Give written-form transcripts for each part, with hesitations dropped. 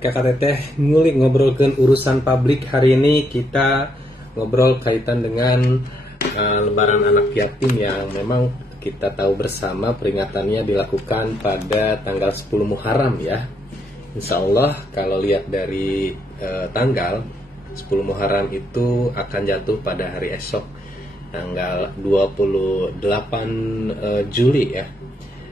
Kakak Teteh ngulik ngobrolkan urusan publik. Hari ini kita ngobrol kaitan dengan Lebaran anak yatim yang memang kita tahu bersama peringatannya dilakukan pada tanggal 10 Muharram ya. Insya Allah kalau lihat dari tanggal 10 Muharram itu akan jatuh pada hari esok tanggal 28 Juli ya.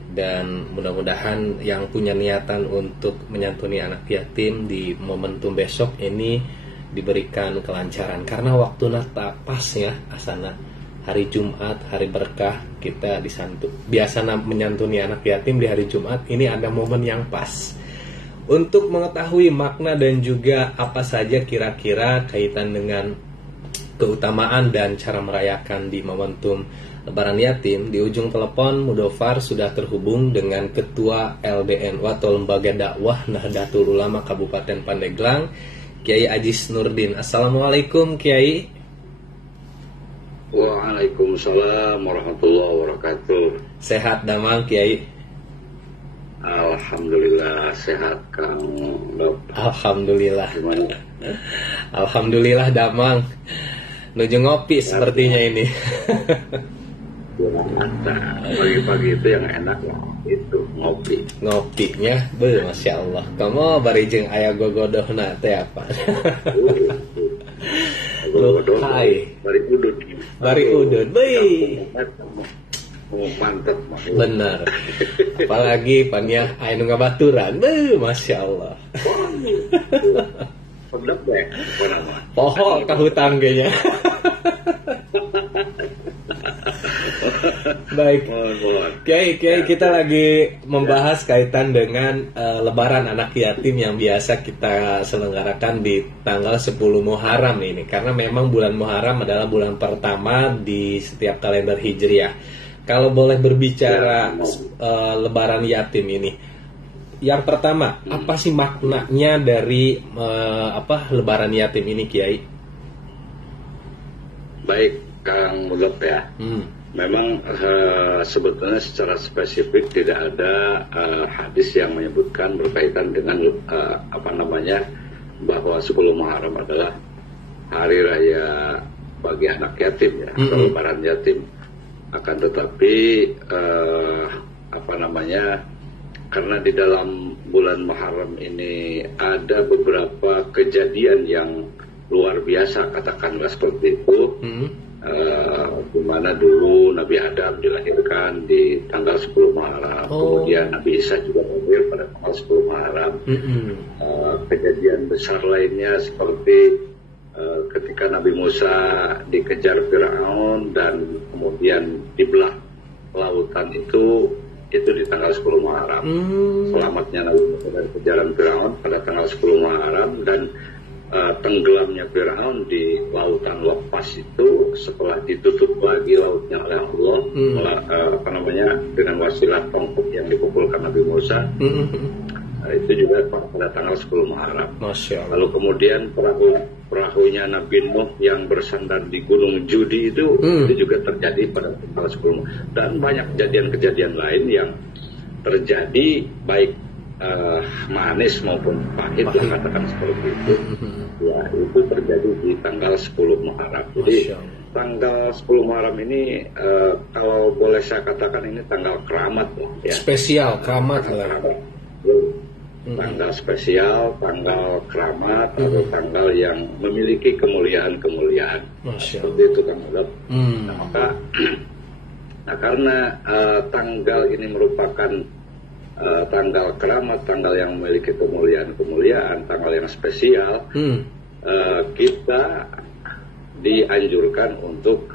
Dan mudah-mudahan yang punya niatan untuk menyantuni anak yatim di momentum besok ini diberikan kelancaran, karena waktunya tak pas ya asana hari Jumat, hari berkah kita disantu. Biasanya menyantuni anak yatim di hari Jumat, ini ada momen yang pas. Untuk mengetahui makna dan juga apa saja kira-kira kaitan dengan keutamaan dan cara merayakan di momentum Lebaran Yatim, di ujung telepon Mudofar sudah terhubung dengan Ketua LDNU atau Lembaga Dakwah Nahdlatul Ulama Kabupaten Pandeglang, Kiai Ajis Nurdin. Assalamualaikum Kiai. Waalaikumsalam warahmatullahi wabarakatuh. Sehat damang Kiai? Alhamdulillah sehat Kang. Alhamdulillah. Gimana? Alhamdulillah damang. Nuju ngopi sepertinya ini. Pagi-pagi itu yang enak lah, itu ngopi. Ngopinya, masya Allah. Kamu barijeng ayah gogodohna teh apa? Gogodoh, hai. Bari udun, mantep. Benar. Apalagi paniah aya nu ngabaturan, masya Allah. Pedep deh, Poho kahutang kayaknya. Baik, Kiai, kita lagi membahas kaitan dengan Lebaran anak yatim yang biasa kita selenggarakan di tanggal 10 Muharram ini. Karena memang bulan Muharram adalah bulan pertama di setiap kalender Hijriah. Kalau boleh berbicara Lebaran yatim ini, yang pertama, apa sih maknanya dari Lebaran yatim ini, Kiai? Baik, Kang Muluk ya. Memang sebetulnya secara spesifik tidak ada hadis yang menyebutkan berkaitan dengan bahwa 10 Muharram adalah hari raya bagi anak yatim ya, atau Lebaran yatim. Akan tetapi karena di dalam bulan Muharram ini ada beberapa kejadian yang luar biasa, katakanlah seperti itu. Di mana dulu Nabi Adam dilahirkan di tanggal 10 Muharram, kemudian Nabi Isa juga lahir pada tanggal 10 Muharram. Kejadian besar lainnya seperti ketika Nabi Musa dikejar Firaun dan kemudian dibelah lautan itu di tanggal 10 Muharram. Selamatnya Nabi Musa dari kejaran Firaun pada tanggal 10 Muharram, dan tenggelamnya Firaun di lautan lepas itu setelah ditutup lagi lautnya oleh Allah, dengan wasilah tongkok yang dipukulkan Nabi Musa. Itu juga pada tanggal 10 Muharram. Lalu kemudian perahunya Nabi Nuh yang bersandar di Gunung Judi itu juga terjadi pada tanggal 10 Muharram. Dan banyak kejadian-kejadian lain yang terjadi, baik manis maupun pahit lah, katakan seperti itu. Ya, itu terjadi di tanggal 10 Muharram. Jadi tanggal 10 Muharram ini kalau boleh saya katakan ini tanggal keramat ya. Spesial keramat lah. Tanggal spesial, tanggal keramat, atau tanggal yang memiliki kemuliaan-kemuliaan. Seperti itu kan, karena tanggal ini merupakan tanggal keramat, tanggal yang memiliki kemuliaan-kemuliaan, tanggal yang spesial, kita dianjurkan untuk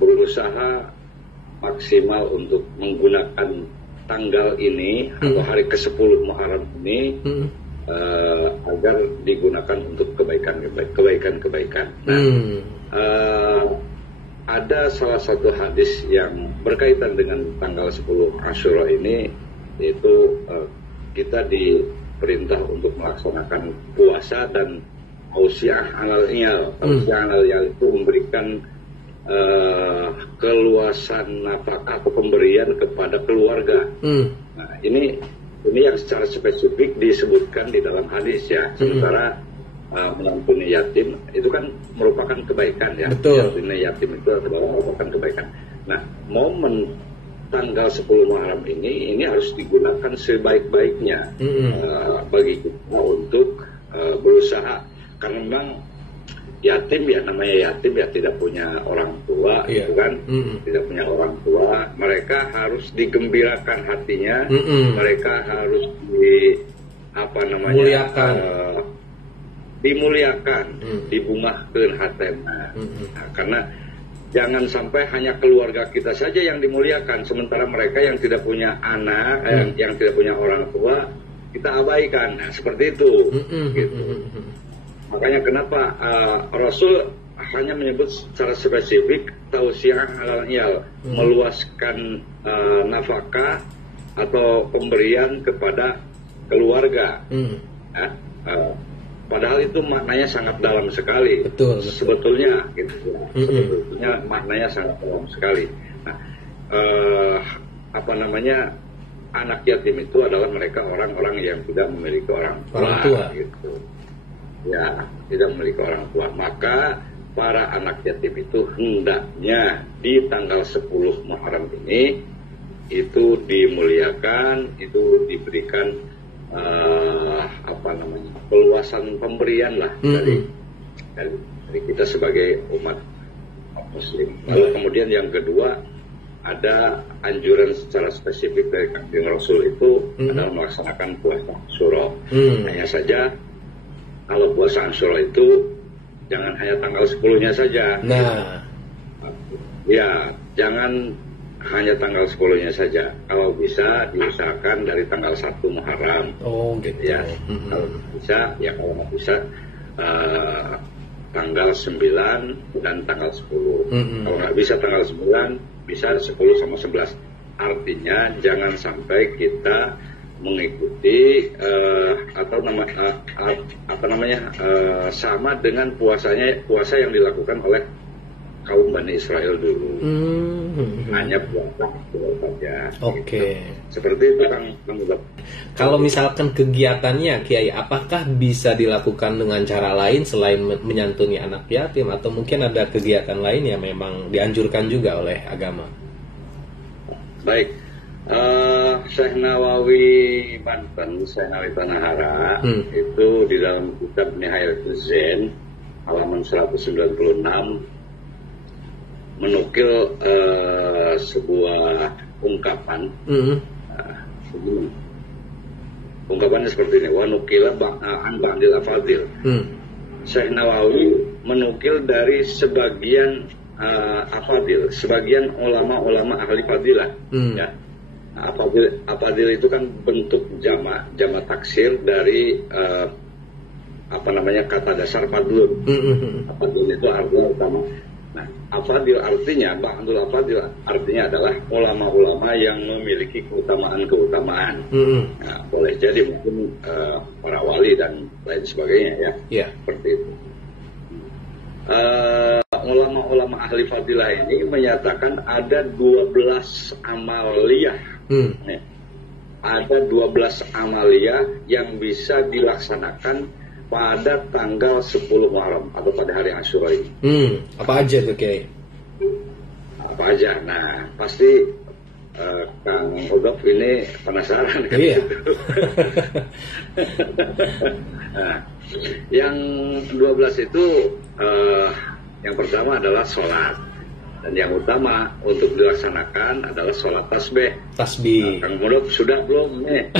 berusaha maksimal untuk menggunakan tanggal ini atau hari ke-10 Muharram ini agar digunakan untuk kebaikan-kebaikan. Ada salah satu hadis yang berkaitan dengan tanggal 10 Asyura ini, yaitu kita diperintah untuk melaksanakan puasa dan ausiah alal-iyal. Ausiah alal-iyal itu memberikan keluasan nafkah atau pemberian kepada keluarga. Nah, ini ini yang secara spesifik disebutkan di dalam hadis ya. Sementara menyantuni yatim itu kan merupakan kebaikan ya. Betul. Menyantuni yatim itu adalah merupakan kebaikan. Nah, momen tanggal 10 Muharram ini harus digunakan sebaik-baiknya bagi kita untuk berusaha, karena memang yatim ya, namanya yatim ya, tidak punya orang tua, gitu kan, tidak punya orang tua, mereka harus digembirakan hatinya, mereka harus dimuliakan, dibungahkeun hatena. Nah, karena jangan sampai hanya keluarga kita saja yang dimuliakan, sementara mereka yang tidak punya anak, yang tidak punya orang tua, kita abaikan. Nah, seperti itu. Gitu. Makanya kenapa Rasul hanya menyebut secara spesifik tausiah halal iyal, meluaskan nafkah atau pemberian kepada keluarga. Ya, padahal itu maknanya sangat dalam sekali. Betul. Sebetulnya gitu. Sebetulnya maknanya sangat dalam sekali. Nah, anak yatim itu adalah mereka orang-orang yang tidak memiliki orang tua. Gitu. Ya, tidak memiliki orang tua. Maka para anak yatim itu hendaknya di tanggal 10 Muharram ini itu dimuliakan, itu diberikan peluasan pemberian lah dari kita sebagai umat Muslim. Lalu kemudian yang kedua, ada anjuran secara spesifik dari Kanjeng Rasul itu adalah melaksanakan puasa Asyura. Hanya saja kalau puasa Asyura itu jangan hanya tanggal 10-nya saja. Nah, ya, jangan hanya tanggal 10-nya saja. Kalau bisa diusahakan dari tanggal 1 Muharram. Oh, gitu. Ya, kalau bisa, ya kalau nggak bisa tanggal 9 dan tanggal 10. Kalau nggak bisa tanggal 9, bisa 10 sama 11. Artinya jangan sampai kita mengikuti sama dengan puasa yang dilakukan oleh kaum Bani Israel dulu. Hanya puasa saja. Oke. Gitu. Seperti itu Kang. Kalau misalkan kegiatannya Kiai, apakah bisa dilakukan dengan cara lain selain menyantuni anak yatim, atau mungkin ada kegiatan lain yang memang dianjurkan juga oleh agama? Baik. Syekh Nawawi Banten, Syekh Nawawi Tanahara itu di dalam kitab Nihayatul Zen halaman 196 menukil sebuah ungkapan. Ungkapannya seperti ini: wa nukila an ba'dil afadil. Syekh Nawawi menukil dari sebagian afadil, sebagian ulama-ulama ahli fadilah. Ya. Afadil itu kan bentuk jama taksir dari kata dasar fadlun. Afadil itu artinya utama. Nah, afadil artinya, ba'dul afadil artinya adalah ulama-ulama yang memiliki keutamaan. Nah, boleh jadi mungkin para wali dan lain sebagainya ya. Seperti itu. Ulama-ulama ahli fadilah ini menyatakan ada 12 amaliyah. Ada 12 amaliyah yang bisa dilaksanakan pada tanggal 10 Muharram atau pada hari Asyura ini. Apa aja tuh Kiai? Apa aja? Nah, pasti Kang Odop ini penasaran kan? Iya. Nah, yang 12 itu yang pertama adalah sholat, dan yang utama untuk dilaksanakan adalah sholat tasbih. Tasbih. Kang Odop sudah belum nih?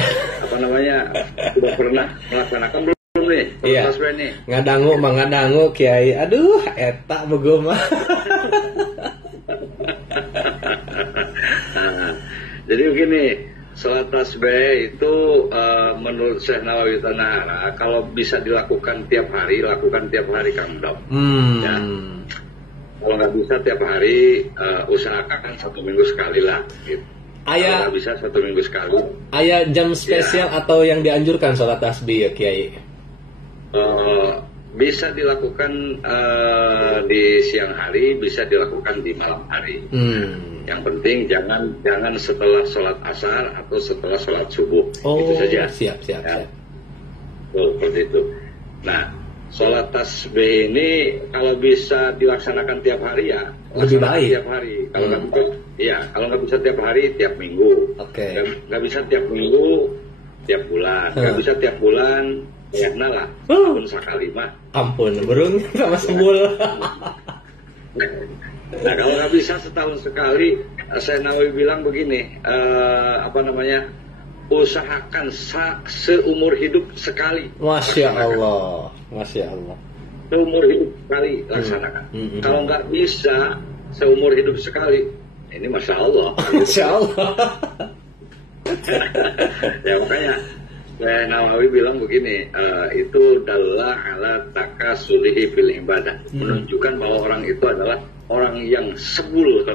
Sudah pernah melaksanakan belum nih? Iya. Tasbih nih. Ngadangu Kiai. Aduh, eta begoma. Jadi begini, sholat tasbih itu menurut Syekh Nawawi Tanahara, kalau bisa dilakukan tiap hari, lakukan tiap hari Kang Dok. Ya. Kalau nggak bisa tiap hari, usahakan 1 minggu sekali lah. Gitu. Kalau nggak bisa 1 minggu sekali. Aya jam spesial atau yang dianjurkan sholat tasbih ya Kiai? Bisa dilakukan di siang hari, bisa dilakukan di malam hari. Yang penting jangan setelah sholat asar atau setelah sholat subuh. Itu saja. Siap. Seperti itu. Nah, sholat tasbih ini kalau bisa dilaksanakan tiap hari ya lebih baik. Tiap hari. Kalau nggak bisa, kalau nggak bisa tiap hari, tiap minggu. Oke. Nggak bisa tiap minggu, tiap bulan. Nggak bisa tiap bulan, ya lah. Pun sekali mah. Ampun, burung sama sembul. Nah, kalau nggak bisa setahun sekali, saya Nawawi bilang begini, usahakan seumur hidup sekali. Masya Allah. Seumur hidup sekali laksanakan. Kalau nggak bisa seumur hidup sekali, ini Masya Allah. Masya Allah. Ya makanya saya Nawawi bilang begini, itu adalah ala takasulihi fil ibadah, menunjukkan bahwa orang itu adalah orang yang sebul,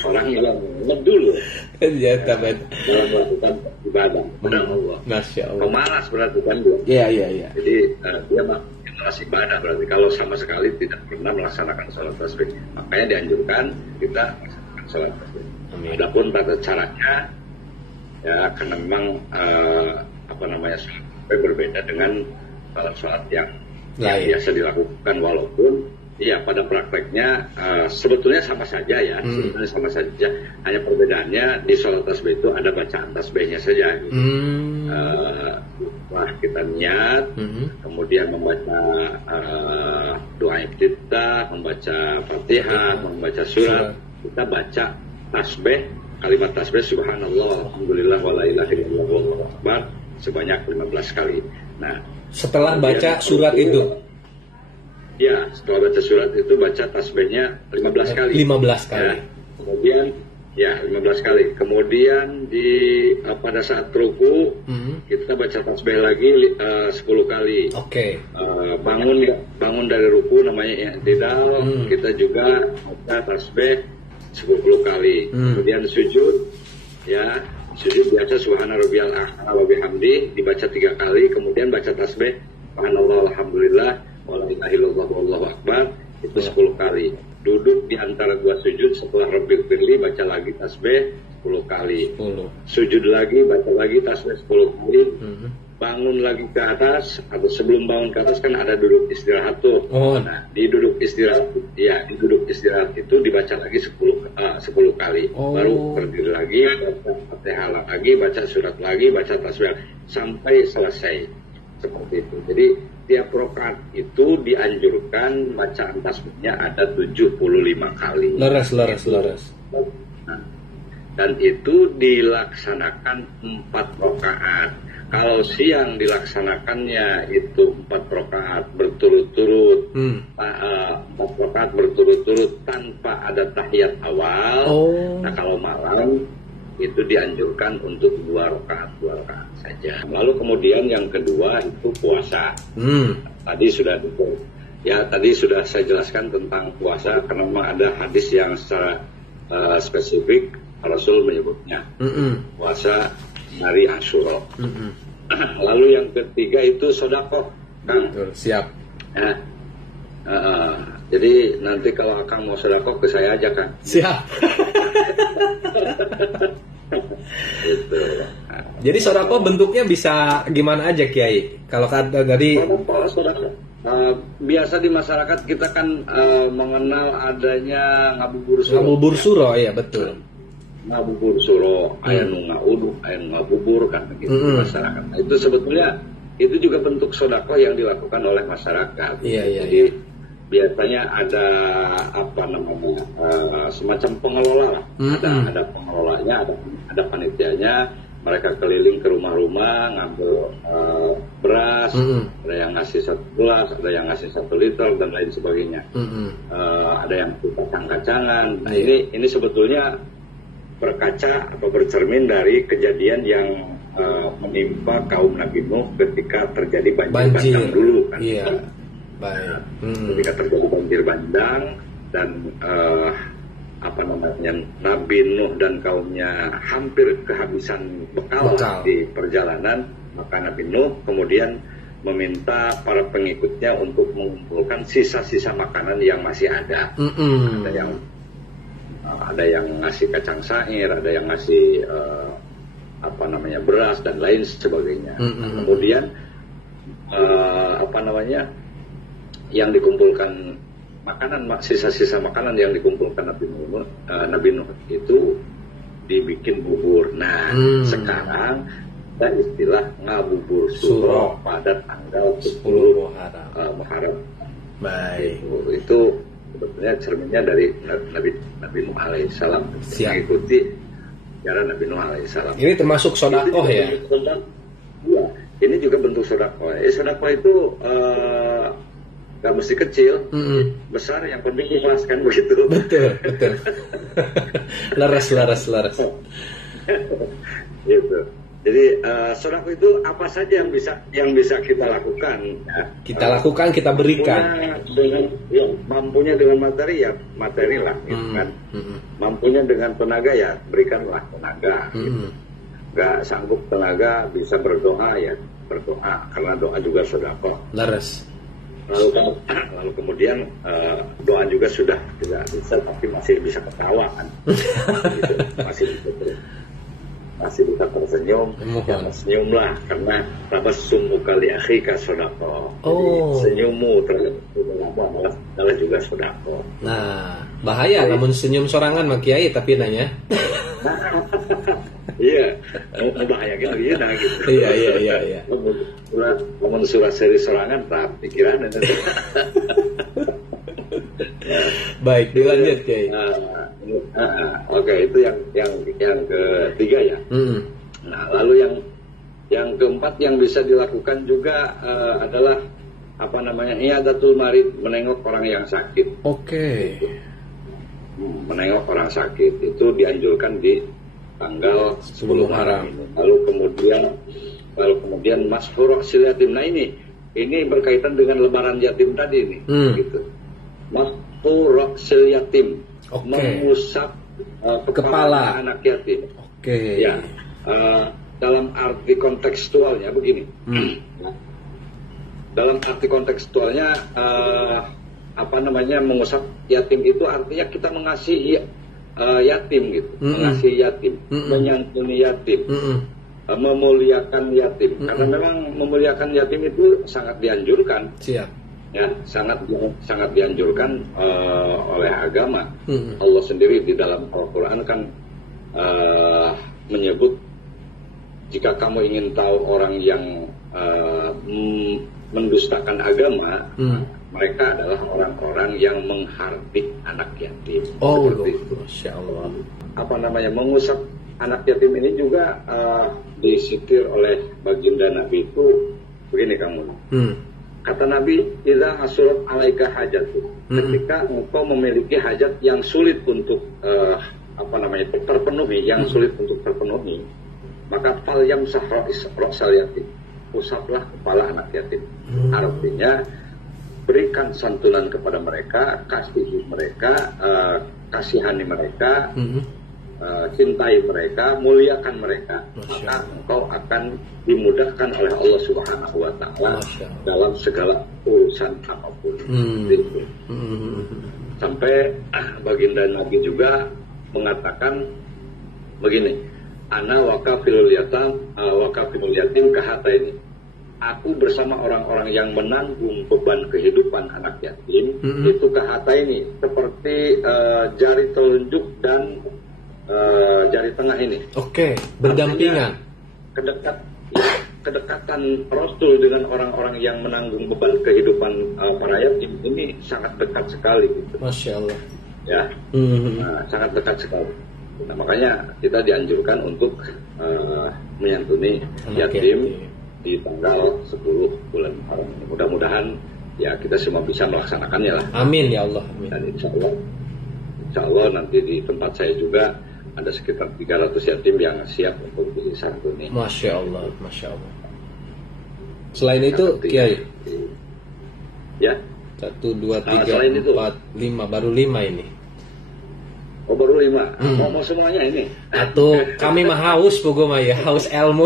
orang yang medul dalam melakukan ibadah kepada Allah. Masya Allah. Pemalas berarti kan dia. Iya. Jadi dia malas ibadah berarti kalau sama sekali tidak pernah melaksanakan sholat tasbih. Makanya dianjurkan kita melaksanakan sholat tasbih. Adapun pada caranya, ya karena memang sholat tasbih berbeda dengan sholat yang biasa dilakukan, walaupun pada prakteknya sebetulnya sama saja ya, sebetulnya sama saja. Hanya perbedaannya di sholat tasbih itu ada bacaan tasbihnya saja. Setelah kita niat, kemudian membaca doa iftitah, membaca Fatihah, membaca surat, kita baca tasbih, kalimat tasbih subhanallah, alhamdulillah, wa la ilaha illallah, wallahu akbar sebanyak 15 kali. Nah, setelah baca surat itu. Ya, setelah baca surat itu baca tasbihnya 15 kali. 15 kali. Ya, kemudian 15 kali. Kemudian pada saat ruku kita baca tasbih lagi 10 kali. Oke. Bangun dari ruku namanya i'tidal, kita juga baca tasbih 10 kali. Kemudian sujud, sujud biasa subhana rabbiyal a'la wa bihamdi dibaca 3 kali, kemudian baca tasbih subhanallah alhamdulillah wala ilaha illallah wallahu akbar itu 10 kali. Duduk di antara 2 sujud setelah Rabbil firli baca lagi tasbih 10 kali. Sujud lagi baca lagi tasbih 10 kali. Bangun lagi ke atas atau sebelum bangun ke atas kan ada duduk istirahat tuh. Nah, di duduk istirahat itu dibaca lagi 10 kali. Baru berdiri lagi, baca Fatihah lagi, baca surat lagi, baca tasbih sampai selesai. Seperti itu. Jadi tiap rakaat itu dianjurkan bacaan tasbihnya ada 75 kali. Leres. Nah, dan itu dilaksanakan 4 rakaat. Kalau siang dilaksanakannya itu 4 rakaat berturut-turut, 4 rakaat berturut-turut tanpa ada tahiyat awal. Nah kalau malam itu dianjurkan untuk 2 rakaat saja. Lalu kemudian yang kedua itu puasa. Tadi sudah saya jelaskan tentang puasa karena memang ada hadis yang secara spesifik Rasul menyebutnya puasa hari Asyura. Lalu yang ketiga itu sedekah, Kang. Siap. Jadi nanti kalau Akang mau sedekah ke saya aja, Kang. Siap. Gitu. Jadi sedekah bentuknya bisa gimana aja, Kiai? Kalau kata tadi biasa di masyarakat kita kan mengenal adanya ngabubur suro. Ngabubur suro, ya betul. Ngabubur suro, aya nu ngauduh, aya nu ngabubur kan begitu masyarakat. Nah, itu sebetulnya itu juga bentuk sedekah yang dilakukan oleh masyarakat. Jadi biasanya ada semacam pengelola lah. Ada pengelolanya, ada panitianya. Mereka keliling ke rumah-rumah ngambil beras, ada yang ngasih 1 gelas, ada yang ngasih 1 liter dan lain sebagainya. Ada yang kacang-kacangan. Nah ini sebetulnya berkaca atau bercermin dari kejadian yang menimpa kaum Nabi Nuh ketika terjadi banjir bandang dulu kan. Ketika terjadi banjir bandang dan Nabi Nuh dan kaumnya hampir kehabisan bekal di perjalanan, maka Nabi Nuh kemudian meminta para pengikutnya untuk mengumpulkan sisa-sisa makanan yang masih ada. Ada yang ada yang ngasih kacang sair, ada yang ngasih beras dan lain sebagainya. Kemudian yang dikumpulkan makanan, sisa-sisa makanan yang dikumpulkan Nabi Nuh itu dibikin bubur. Nah, sekarang ada istilah ngabubur suro pada tanggal 10 Muharram. Baik. Itu sebetulnya cerminnya dari Nabi Nuh alaihissalam, mengikuti cara Nabi Nuh alaihissalam. Ini termasuk sodakoh ya? Iya, ini juga bentuk sodakoh. Sodakoh itu gak mesti kecil, besar, yang penting ikhlas, kan begitu. Betul. laras. Gitu. Jadi sodakoh itu apa saja yang bisa kita lakukan. Ya. Kita lakukan, kita berikan. Mampunya dengan materi, ya materi lah, gitu kan. Mampunya dengan tenaga, ya berikanlah tenaga. Gitu. Gak sanggup tenaga, bisa berdoa, ya berdoa, karena doa juga sodakoh. Laras. Lalu kemudian doa juga sudah tidak bisa, tapi masih bisa ketawa kan. masih bisa tersenyum. Ya, senyumlah, karena tabassum kali akhika sodakoh. Senyummu terhadap adalah juga sodakoh. Nah, bahaya namun senyum sorangan Mak Kiai, tapi nanya. Iya, membahayakan dia gitu. Iya. Ngomong surat seri sorangan, tak pikiran. Baik, dilanjut Kiai. Oke, itu yang ketiga ya. Nah, lalu yang keempat yang bisa dilakukan juga adalah i'adatul marid, menengok orang yang sakit. Oke. Menengok orang sakit itu dianjurkan di tanggal 10 Muharram ini. Lalu kemudian mashhur yatim. Nah, ini berkaitan dengan lebaran yatim tadi nih. Gitu. Mashhur yatim, mengusap kepala anak yatim. Oke. Ya, dalam arti kontekstualnya begini. Dalam arti kontekstualnya mengusap yatim itu artinya kita mengasihi yatim gitu, mengasihi yatim, menyantuni yatim, memuliakan yatim. Karena memang memuliakan yatim itu sangat dianjurkan. Siap. Ya, sangat dianjurkan oleh agama. Allah sendiri di dalam Al-Quran kan menyebut, jika kamu ingin tahu orang yang mendustakan agama, mereka adalah orang-orang yang menghardik anak yatim. Masya Allah. Mengusap anak yatim ini juga disitir oleh baginda Nabi itu begini kamu. Kata Nabi, idza hasurat alaika hajatu. Ketika engkau memiliki hajat yang sulit untuk terpenuhi, sulit untuk terpenuhi, maka fal yamsah ra'sal yatim. Usaplah kepala anak yatim. Artinya berikan santunan kepada mereka, kasihi mereka, kasihani mereka, cintai mereka, muliakan mereka. Maka engkau akan dimudahkan oleh Allah Subhanahu wa Ta'ala dalam segala urusan apapun. Sampai baginda Nabi juga mengatakan begini, ana wakafilul yatim kahata ini. Aku bersama orang-orang yang menanggung beban kehidupan anak yatim itu kahata ini, seperti jari telunjuk dan jari tengah ini. Oke, berdampingan. Kedekatan Rasul dengan orang-orang yang menanggung beban kehidupan para yatim ini sangat dekat sekali. Gitu. Masya Allah. Ya, sangat dekat sekali. Nah, makanya kita dianjurkan untuk menyantuni yatim di tanggal 10 bulan Muharram ini. Mudah-mudahan ya kita semua bisa melaksanakannya lah. Amin ya Allah. Amin. Dan insya Allah nanti di tempat saya juga ada sekitar 300 yatim yang siap untuk disantuni. Masya Allah. Selain itu, Kiai. Ya. 1, 2, 3, 4, 5, baru 5 ini. Oh baru 5. Mau semuanya ini. Atau kami mah haus pokoknya mah ya, haus ilmu.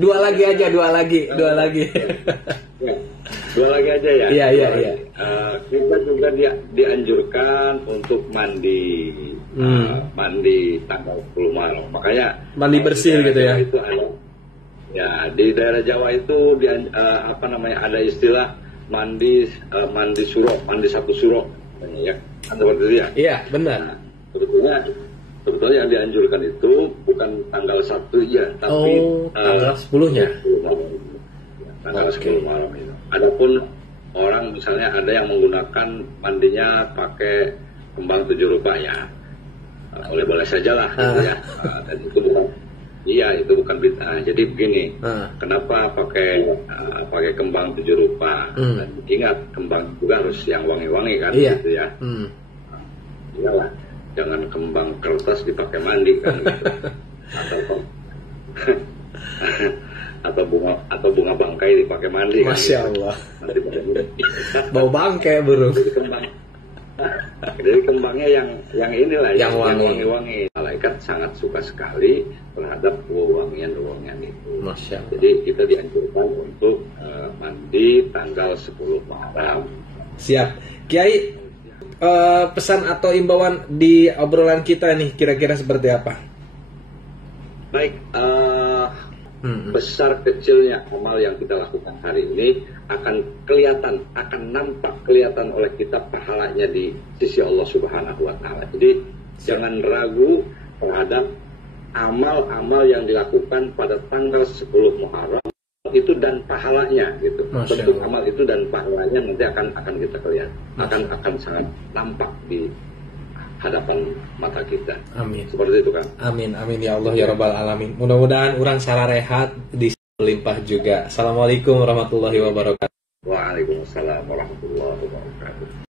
Dua lagi aja. Ya, dua lagi aja ya. Iya. Kita juga dianjurkan untuk mandi. Mandi tanggal 10 Malam. Makanya mandi bersih gitu ya. Itu ada. Ya, di daerah Jawa itu ada istilah mandi suro, mandi satu suro. Ya, kan seperti itu ya. Iya, benar. Nah, sebetulnya yang dianjurkan itu bukan tanggal 1 ya, tapi tanggal 10-nya. Tanggal 10 malam itu. Adapun orang misalnya ada yang menggunakan mandinya pakai kembang 7 rupa ya. Boleh-boleh saja lah gitu ya. Dan itu bukan bid'ah. Jadi begini, kenapa pakai kembang 7 rupa? Dan ingat kembang juga harus yang wangi-wangi kan, gitu ya. Iyalah, jangan kembang kertas dipakai mandi kan, gitu. atau bunga bangkai dipakai mandi. Masya kan, Allah. Nanti bau bangkai burung. Jadi kembangnya yang inilah yang wangi-wangi. Malaikat sangat suka sekali terhadap wangian itu. Masya Allah. Jadi kita dianjurkan untuk mandi tanggal 10 malam. Siap. Kiai, pesan atau imbauan di obrolan kita nih kira-kira seperti apa? Baik, besar kecilnya amal yang kita lakukan hari ini akan nampak kelihatan oleh kita pahalanya di sisi Allah Subhanahu wa taala. Jadi jangan ragu terhadap amal-amal yang dilakukan pada tanggal 10 Muharram itu dan pahalanya gitu. Bentuk amal itu dan pahalanya nanti akan kita lihat. Akan sangat nampak di hadapan mata kita. Amin. Seperti itu kan. Amin ya Allah ya rabbal alamin. Mudah-mudahan orang salah rehat dilimpah juga. Assalamualaikum warahmatullahi wabarakatuh. Waalaikumsalam warahmatullahi wabarakatuh.